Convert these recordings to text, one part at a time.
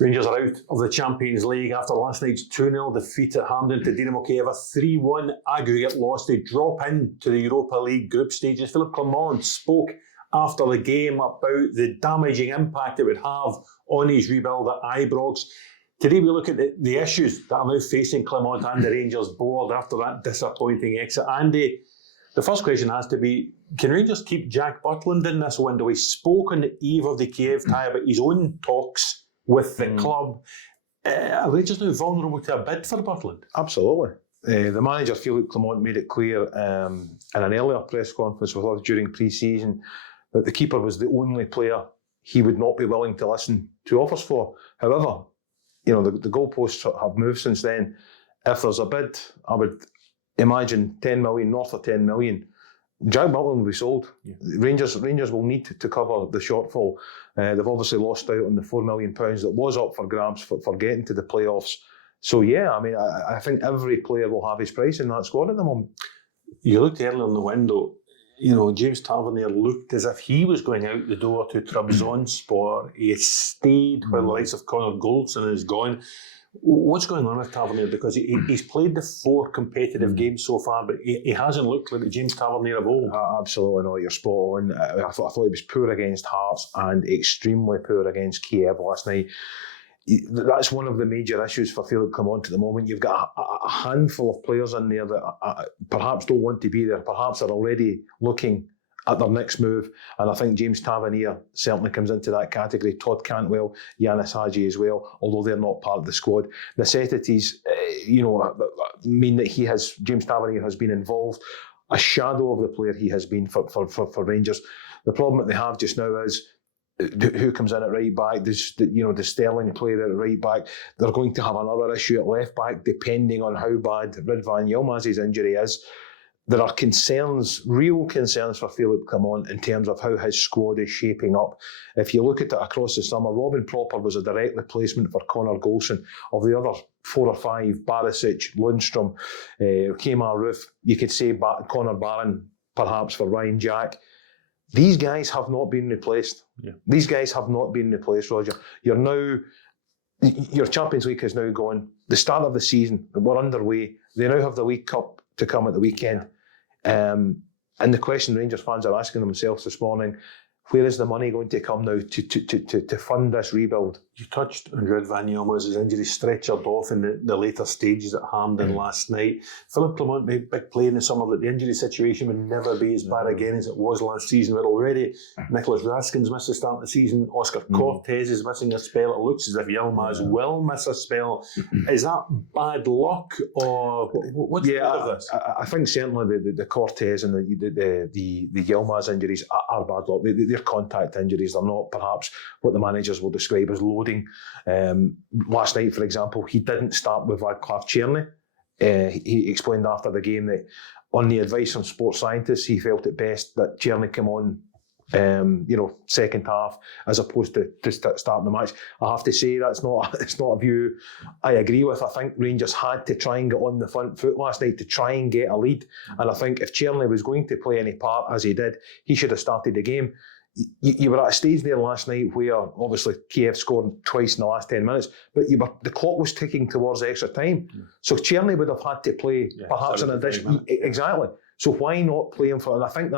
Rangers are out of the Champions League after last night's 2-0 defeat at Hampden to Dynamo Kiev, a 3-1 aggregate loss. They drop into the Europa League group stages. Philippe Clement spoke after the game about the damaging impact it would have on his rebuild at Ibrox. Today we look at the issues that are now facing Clement and the Rangers board after that disappointing exit. Andy, the first question has to be, can Rangers keep Jack Butland in this window? He spoke on the eve of the Kiev tie about his own talks with the club. Are Rangers now vulnerable to a bid for Butland? Absolutely. The manager, Philippe Clement, made it clear in an earlier press conference with us during pre-season that the keeper was the only player he would not be willing to listen to offers for. However, the goalposts have moved since then. If there's a bid, I would imagine 10 million, north of 10 million, Jack Butland will be sold. Yeah. Rangers will need to cover the shortfall. They've obviously lost out on the £4 million that was up for grabs for getting to the playoffs. So yeah, I think every player will have his price in that squad at the moment. You looked earlier in the window, James Tavernier looked as if he was going out the door to Trabzonspor. He stayed while the likes of Connor Goldson is gone. What's going on with Tavernier? Because he's played the 4 competitive games so far, but he hasn't looked like the James Tavernier of old. Absolutely not. You're spot on. I thought he was poor against Hearts and extremely poor against Kiev last night. That's one of the major issues for Philippe Clement at the moment. You've got a handful of players in there that perhaps don't want to be there, perhaps are already looking at their next move, and I think James Tavernier certainly comes into that category. Todd Cantwell, Yanis Hadji as well, although they're not part of the squad. Necessities, mean that James Tavernier has been involved, a shadow of the player he has been for Rangers. The problem that they have just now is who comes in at right back. Does Sterling play there at right back? They're going to have another issue at left back, depending on how bad Ridvan Yilmaz's injury is. There are real concerns for Philippe Clement in terms of how his squad is shaping up. If you look at it across the summer, Robin Propper was a direct replacement for Connor Golson. Of the other 4 or 5, Barisic, Lundstrom, Kemar Roof, you could say Connor Barron, perhaps for Ryan Jack. These guys have not been replaced. Yeah. These guys have not been replaced, Roger. Your Champions League has now gone. The start of the season, we're underway. They now have the League Cup to come at the weekend. And the question Rangers fans are asking themselves this morning, where is the money going to come now to fund this rebuild? You touched on Ridvan Yilmaz's injury, stretchered off in the later stages at Hampden last night. Philippe Clement made a big play in the summer that the injury situation would never be as bad again as it was last season. But already Nicholas Raskin's missed the start of the season. Oscar Cortez is missing a spell. It looks as if Yilmaz will miss a spell. Is that bad luck, or what's the of this? I think certainly the Cortez and the Yilmaz injuries are bad luck. They're contact injuries. They're not perhaps what the managers will describe as loading. Last night, for example, he didn't start with Václav Černý. He explained after the game that on the advice from sports scientists, he felt it best that Černý came on second half as opposed to starting the match. I have to say it's not a view I agree with. I think Rangers had to try and get on the front foot last night to try and get a lead. And I think if Černý was going to play any part, as he did, he should have started the game. You were at a stage there last night where obviously Kiev scored twice in the last 10 minutes, but the clock was ticking towards extra time. So Černý would have had to play perhaps an addition. Exactly. So why not play him for? And I think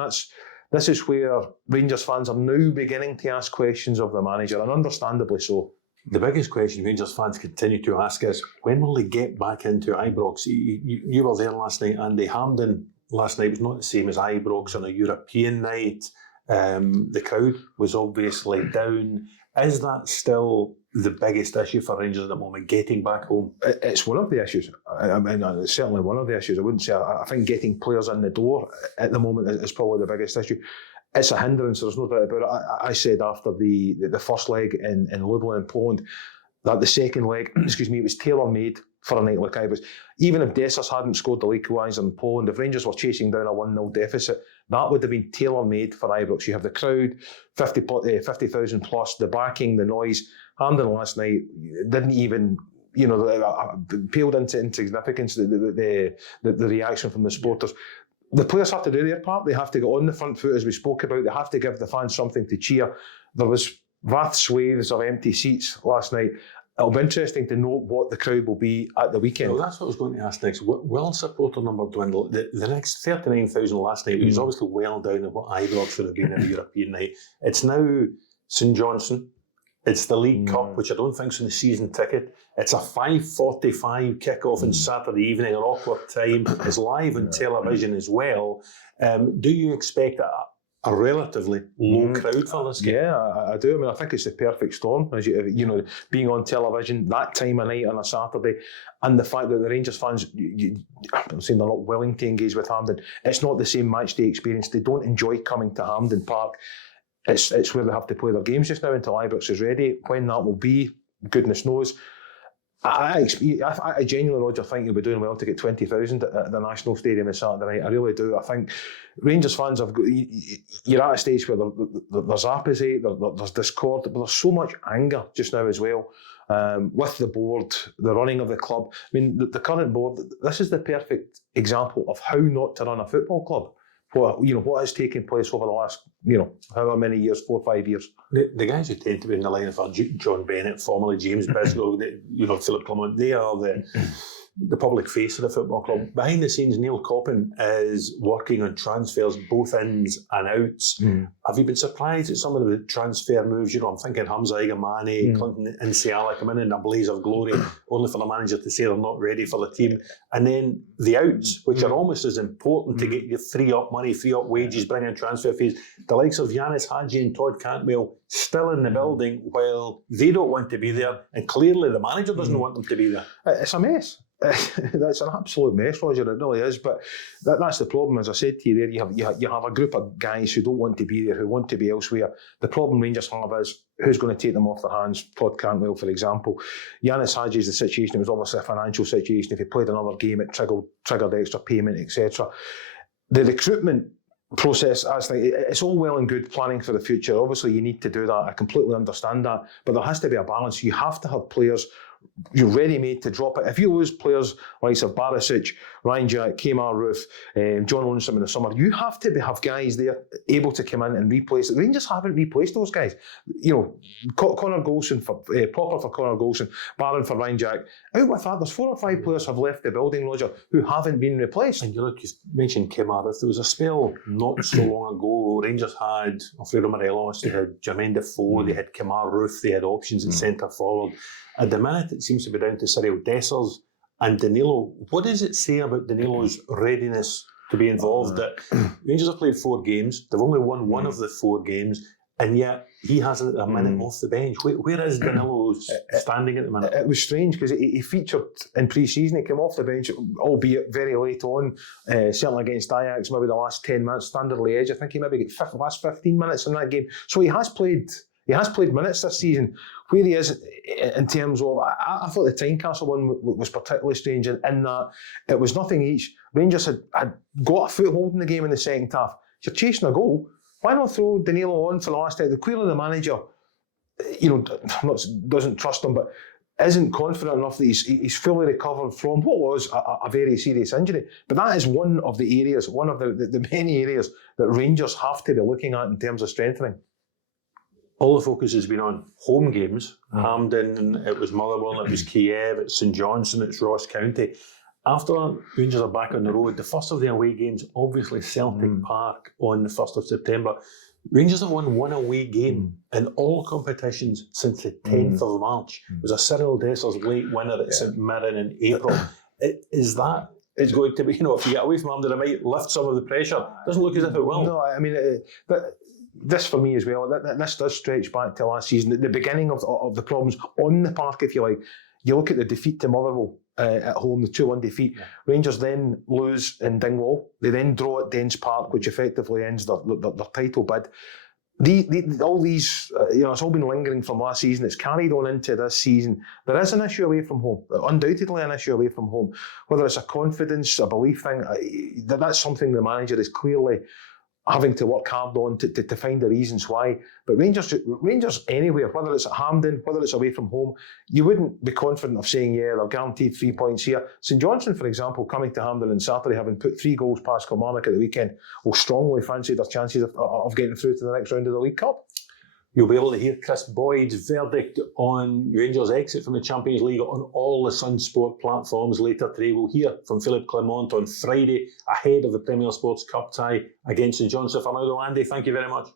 this is where Rangers fans are now beginning to ask questions of the manager, and understandably so. The biggest question Rangers fans continue to ask is, when will they get back into Ibrox? You were there last night, Andy. Hampden last night was not the same as Ibrox on a European night. The crowd was obviously down. Is that still the biggest issue for Rangers at the moment, getting back home? It's one of the issues. It's certainly one of the issues. I wouldn't say, I think getting players in the door at the moment is probably the biggest issue. It's a hindrance, there's no doubt about it. I said after the first leg in Lublin in Poland that the second leg, it was tailor-made for a night like Ibrox. Even if Dessers hadn't scored the league equaliser in Poland, if Rangers were chasing down a 1-0 deficit, that would have been tailor-made for Ibrox. You have the crowd, 50,000 plus, the backing, the noise. Hampden last night didn't even, paled into insignificance, the reaction from the supporters. The players have to do their part. They have to get on the front foot, as we spoke about. They have to give the fans something to cheer. There was vast swathes of empty seats last night. it'll be interesting to know what the crowd will be at the weekend. Well, that's what I was going to ask next. Will supporter number dwindle? The next 39,000 last night was obviously well down at what Ibrox would have been in a European night. It's now St Johnstone. It's the League Cup, which I don't think is on the season ticket. It's a 5:45 kickoff on Saturday evening, an awkward time. It's live on television as well. Do you expect a relatively low crowd for this game? Yeah, I do. I mean, I think it's the perfect storm, as you know, being on television that time of night on a Saturday, and the fact that the Rangers fans, I'm saying they're not willing to engage with Hampden. It's not the same match day experience. They don't enjoy coming to Hampden Park. It's where they have to play their games just now until Ibrox is ready. When that will be, goodness knows. I genuinely, Roger, think you'll be doing well to get 20,000 at the National Stadium on Saturday night. I really do. I think Rangers fans have got, you're at a stage where there's apathy, there's discord, but there's so much anger just now as well. With the board, the running of the club. I mean, the current board, this is the perfect example of how not to run a football club. What has taken place over the last, however many years, 4 or 5 years. The guys who tend to be in the line are John Bennett, formerly James Biscoe, Philip Clement. They are the public face of the football club. Behind the scenes, Neil Coppin is working on transfers, both ins and outs. Have you been surprised at some of the transfer moves? I'm thinking Hamza Igamane, Clinton and Siala come in a blaze of glory, only for the manager to say they're not ready for the team. And then the outs, which are almost as important to get you free up money, free up wages, bring in transfer fees. The likes of Yanis Hadji and Todd Cantwell still in the building while they don't want to be there, and clearly the manager doesn't want them to be there. It's a mess. That's an absolute mess, Roger. It really is. But that's the problem. As I said to you there, you have a group of guys who don't want to be there, who want to be elsewhere. The problem Rangers have is who's going to take them off their hands. Todd Cantwell, for example. Yanis Hadji is the situation. It was obviously a financial situation. If he played another game, it triggered extra payment, etc. The recruitment process, it's all well and good planning for the future. Obviously, you need to do that. I completely understand that. But there has to be a balance. You have to have players you're ready-made to drop it. If you lose players like Barisic, Ryan Jack, Kemar Roof, John Lundstrom in the summer, you have to have guys there able to come in and replace it. The Rangers haven't replaced those guys. Connor Golson Popper for Connor Golson, Barron for Ryan Jack. Out with that, there's 4 or 5 players have left the building, Roger, who haven't been replaced. And you mentioned Kemar Roof. There was a spell not so long ago. Rangers had Alfredo Morelos, they had Jermaine Defoe, they had Kemar Roof, they had options in centre forward. At the minute, it seems to be down to Cyril Dessers and Danilo. What does it say about Danilo's readiness to be involved? That Rangers have played 4 games. They've only won 1 of the 4 games, and yet he hasn't a minute off the bench. Where is Danilo standing at the minute? It was strange because he featured in pre-season. He came off the bench, albeit very late on, certainly against Ajax, maybe the last 10 minutes, standard Liège. I think he maybe got the last 15 minutes in that game. So he has played minutes this season. Where he is in terms of, I thought the Tynecastle one was particularly strange in that it was nothing each. Rangers had got a foothold in the game in the second half. If you're chasing a goal, why not throw Danilo on for the last time? Clearly the manager, doesn't trust him, but isn't confident enough that he's fully recovered from what was a very serious injury. But that is one of the areas, one of the many areas that Rangers have to be looking at in terms of strengthening. All the focus has been on home games. Hampden, it was Motherwell, it was Kiev, it's St Johnstone, it's Ross County. After Rangers are back on the road, the first of the away games, obviously Celtic Park on the 1st of September. Rangers have won 1 away game in all competitions since the 10th of March. It was a Cyril Dessers late winner at St Mirren in April. Is that it's going to be, if you get away from Hampden, it might lift some of the pressure. Doesn't look as if it will. No, I mean, but this for me as well, this does stretch back to last season, the beginning of the problems on the park, if you like. You look at the defeat to Motherwell at home, the 2-1 defeat. Rangers then lose in Dingwall. They then draw at Dens Park, which effectively ends their title bid. All these, it's all been lingering from last season. It's carried on into this season. There is an issue away from home, undoubtedly an issue away from home. Whether it's a confidence, a belief thing, that's something the manager is clearly having to work hard on to find the reasons why. But Rangers anywhere, whether it's at Hampden, whether it's away from home, you wouldn't be confident of saying, they're guaranteed 3 points here. St Johnstone, for example, coming to Hampden on Saturday, having put 3 goals past Kilmarnock at the weekend, will strongly fancy their chances of getting through to the next round of the League Cup. You'll be able to hear Chris Boyd's verdict on Rangers' exit from the Champions League on all the Sun Sport platforms later today. We'll hear from Philippe Clement on Friday ahead of the Premier Sports Cup tie against St Johnstone. Fernando, Andy, thank you very much.